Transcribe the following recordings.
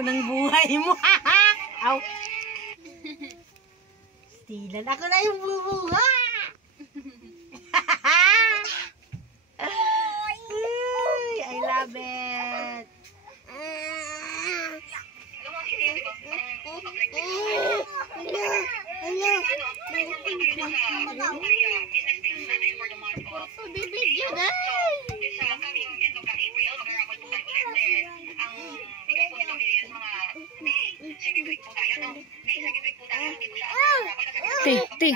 ng buhay mo. Aw. Stilan, ako na yung bubuha. I love it. Bibigyan na. Ti. Ti.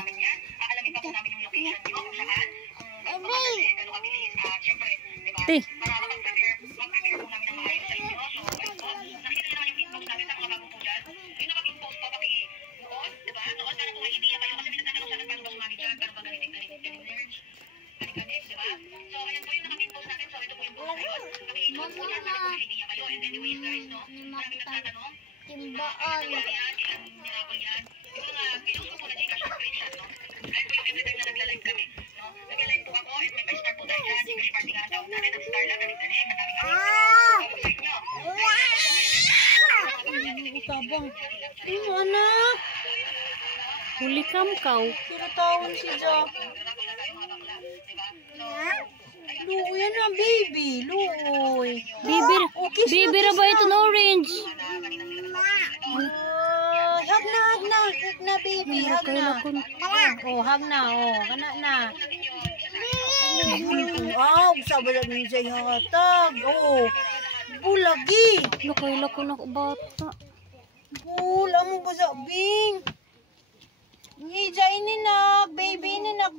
Tabang. Ano anak? Huli kamkaw. Tinatawan si Jack. Luoy yan na, baby. Luoy. Baby na ba ito na orange? Hug na, baby. Hug na. Oh, hug na. Oh, kana na. Sabi lang niya siya hatag. Oh, bulagi. Lako na bata. Bula mo ba sa bing? Hija ininak, baby ininak,